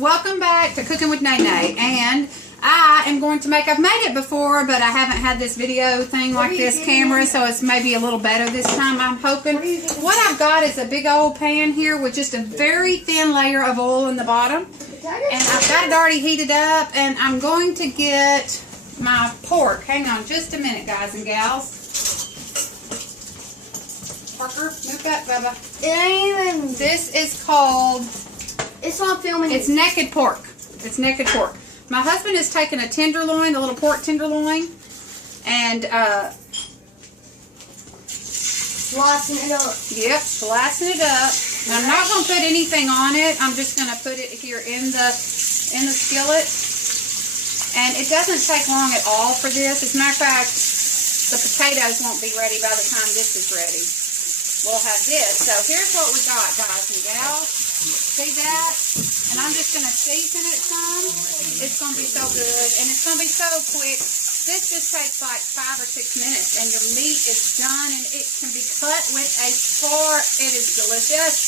welcome back to Cooking with Nene, and I am going to make, I've made it before, but I haven't had this video thing like this camera, so it's maybe a little better this time, I'm hoping. What I've got is a big old pan here with just a very thin layer of oil in the bottom, and I've got it already heated up, and I'm going to get my pork. Hang on just a minute, guys and gals. Parker, move that, Bubba. This is called... It's not filming. It's naked pork. It's naked pork. My husband has taken a tenderloin, the little pork tenderloin, and slicing it up. Yep, slicing it up. I'm not going to put anything on it. I'm just going to put it here in the skillet. And it doesn't take long at all for this. As a matter of fact, the potatoes won't be ready by the time this is ready. We'll have this. So here's what we got, guys and gals. See that? And I'm just going to season it some. It's going to be so good. And it's going to be so quick. This just takes like 5 or 6 minutes. And your meat is done. And it can be cut with a fork. It is delicious.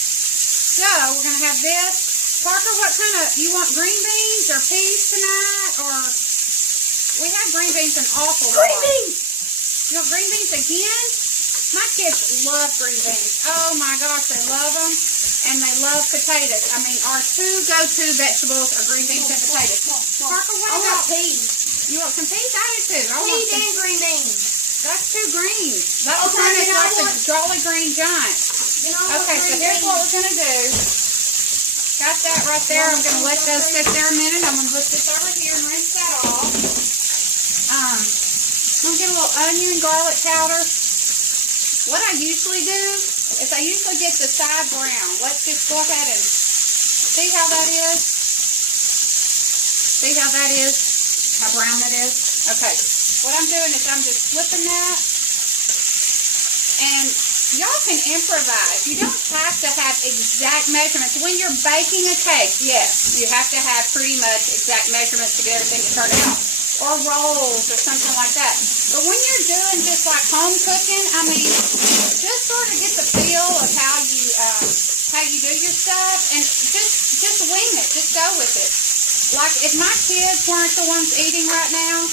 So we're going to have this. Parker, what kind of, you want green beans or peas tonight? Or, we have green beans an awful lot. Green beans! You want green beans again? My kids love green beans. Oh my gosh, they love them. And they love potatoes. I mean, our two go-to vegetables are green beans and potatoes. Parker, what about peas? You want some peas? I do too. Peas and green beans. That's too green. That's kind of like the Jolly Green Giant. Okay, so here's what we're going to do. Got that right there. I'm going to let those sit there a minute. I'm going to put this over here and rinse that off. I'm going to get a little onion and garlic powder. What I usually do is I usually get the side brown. Let's just go ahead and see how that is. See how that is? How brown it is? Okay. What I'm doing is I'm just flipping that. And y'all can improvise. You don't have to have exact measurements. When you're baking a cake, yes, you have to have pretty much exact measurements to get everything to turn out. Or rolls or something like that. But when you're doing just like home cooking, I mean, just sort of get the feel of how you do your stuff, and just wing it. Just go with it. Like if my kids weren't the ones eating right now,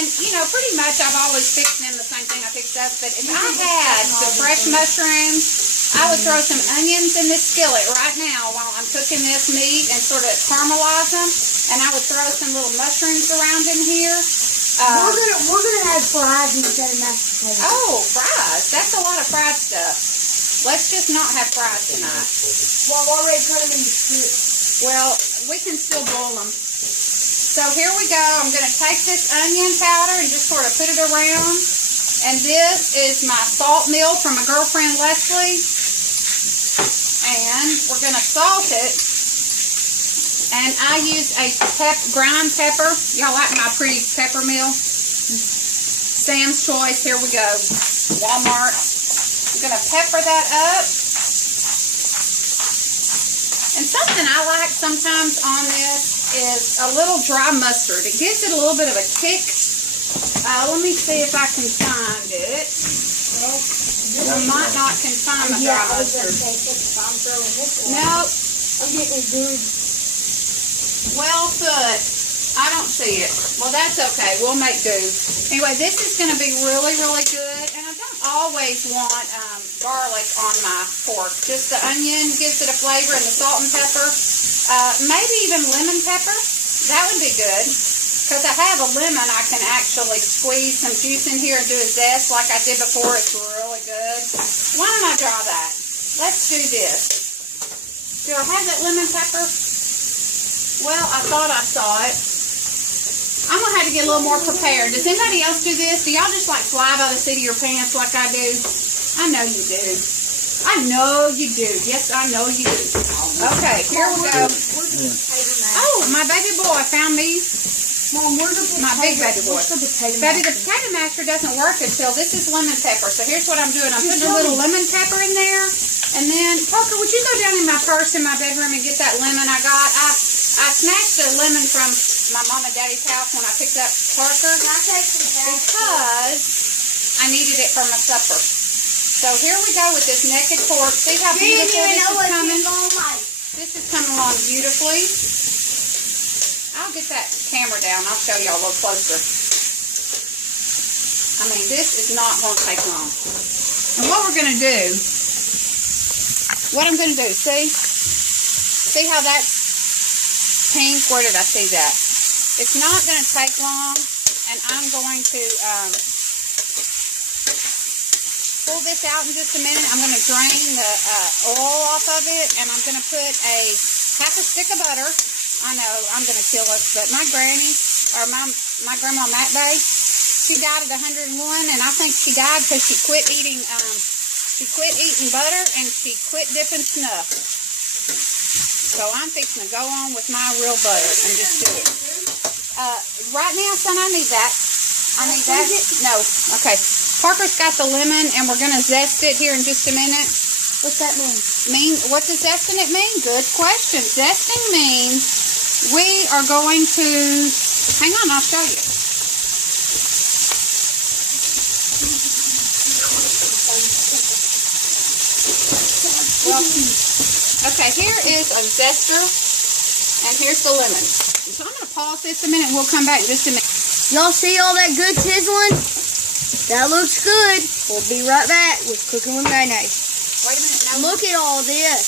and you know, pretty much I've always fixed them the same thing I fixed us. But if I had the fresh mushrooms, I would throw some onions in this skillet right now while I'm cooking this meat and sort of caramelize them. And I would throw some little mushrooms around in here. We're gonna have fries instead of mashed potatoes. Oh, fries! That's a lot of fried stuff. Let's just not have fries tonight. Well, I've already cut them into strips. Well, we can still boil them. So here we go. I'm going to take this onion powder and just sort of put it around. And this is my salt meal from my girlfriend Leslie. And we're going to salt it. And I use a ground pepper. Y'all like my pretty pepper meal? Sam's Choice. Here we go. Walmart. I'm going to pepper that up. And something I like sometimes on this is a little dry mustard. It gives it a little bit of a kick. Let me see if I can find it. I might not can find my dry mustard. No. I'm getting good. Well, good. I don't see it. Well, that's okay. We'll make do. Anyway, this is going to be really, really good. And I don't always want garlic on my pork. Just the onion gives it a flavor, and the salt and pepper. Maybe even lemon pepper. That would be good. Because I have a lemon, I can actually squeeze some juice in here and do a zest like I did before. It's really good. Why don't I draw that? Let's do this. Do I have that lemon pepper? Well, I thought I saw it. I'm going to have to get a little more prepared. Does anybody else do this? Do y'all just like fly by the seat of your pants like I do? I know you do. I know you do. Yes, I know you do. Okay, here we go. Oh, my baby boy found me. Mom, where's the my big baby boy. Baby, the masher? potato masher doesn't work until this is lemon pepper. So here's what I'm doing. I'm putting a little lemon pepper in there. And then, Parker, would you go down in my purse in my bedroom and get that lemon I got? I snatched a lemon from my mom and daddy's house when I picked up Parker. Can I take some because I needed it for my supper. So here we go with this naked pork. See how beautiful this is coming? This This is coming along beautifully. I'll get that camera down. I'll show y'all a little closer. I mean, this is not going to take long. And what we're going to do, see how that's pink? Where did I see that? It's not going to take long, and I'm going to pull this out in just a minute. I'm going to drain the oil off of it, and I'm going to put half a stick of butter. I know I'm going to kill us, but my granny, or my grandma Matt Bay, she died at 101, and I think she died because she quit eating butter, and she quit dipping snuff. So I'm fixing to go on with my real butter and just do it. Right now, son, I need that. I need that. No. Okay. Parker's got the lemon, and we're going to zest it here in just a minute. What's that mean? What does zesting it mean? Good question. Zesting means we are going to, hang on, I'll show you. Okay, here is a zester, and here's the lemon. So I'm going to pause this a minute, and we'll come back in just a minute. Y'all see all that good sizzling? That looks good. We'll be right back with Cooking with Nay Nay. Wait a minute. Now Look at all this.